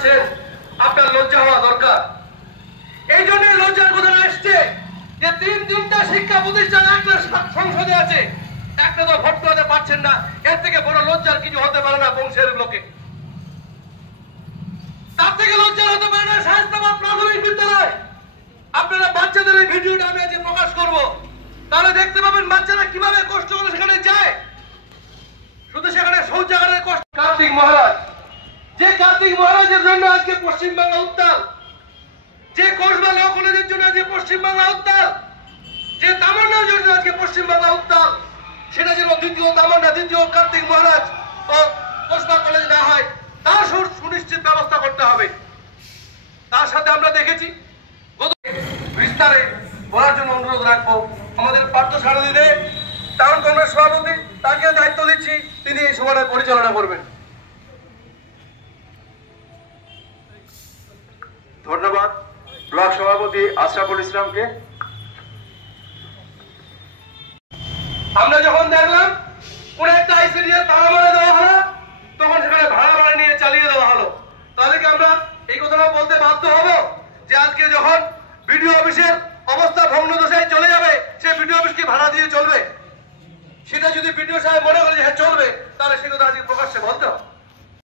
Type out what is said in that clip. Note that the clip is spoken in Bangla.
আছেন, আপনার লজ্জা হওয়া দরকার। এই জন্য লজ্জার কথা আসছে যে তিনটা শিক্ষা প্রতিষ্ঠান একটা সংসদে আছে, একটা তো ভোট করতে পারছেন না। এর থেকে বড় লজ্জার কিছু হতে পারে না বংশের লোকে। তার থেকে লজ্জার হতে পারে না শায়েস্তাবাদ প্রাথমিক বিদ্যালয়। আপনারা বাচ্চাদের এই ভিডিওটা আমি আজ প্রকাশ করব, তাহলে দেখতে পাবেন বাচ্চারা কিভাবে কষ্ট করে সেখানে যায়। শুধু সেখানে শৌচাগারের কষ্ট। কার্তিক মহারাজ, যে কার্তিক মহারাজের জন্য আজকে পশ্চিমবাংলা উত্তাল, যে কসবা ল কলেজের জন্য আজকে পশ্চিমবাংলা উত্তাল, যে তামান্নার জন্য আজকে পশ্চিমবাংলা উত্তাল, সেটা যেন দ্বিতীয় তামান্না, দ্বিতীয় কার্তিক মহারাজ ও কসবা কলেজ না হয়, তার সুনিশ্চিত ব্যবস্থা করতে হবে। তার সাথে আমরা দেখেছি বিস্তারে বলার জন্য অনুরোধ রাখবো আমাদের পার্থ সারথীতে টাউন কংগ্রেস সভাপতি, তাকে দায়িত্ব দিচ্ছি, তিনি এই সভাটা পরিচালনা করবেন। ধন্যবাদ ব্লক সভাপতি আশরাফুল ইসলামকে। আমরা যখন দেখলাম কোন একটা আইসিডি এর তালা মারা দেওয়া হলো, তখন সেখানে ভাড়া মারা নিয়ে চালিয়ে দেওয়া হলো। তাহলে কি আমরা এই কথাটা বলতে বাধ্য হব যে আজকে যখন বিডিও অফিসের অবস্থা ভগ্ন দশায় চলে যাবে, সে বিডিও অফিস কি ভাড়া দিয়ে চলবে? সেটা যদি বিডিও সাহেব মনে করে যে হ্যাঁ চলবে, তাহলে সে কথা আজকে প্রকাশ্যে বলতে হবে।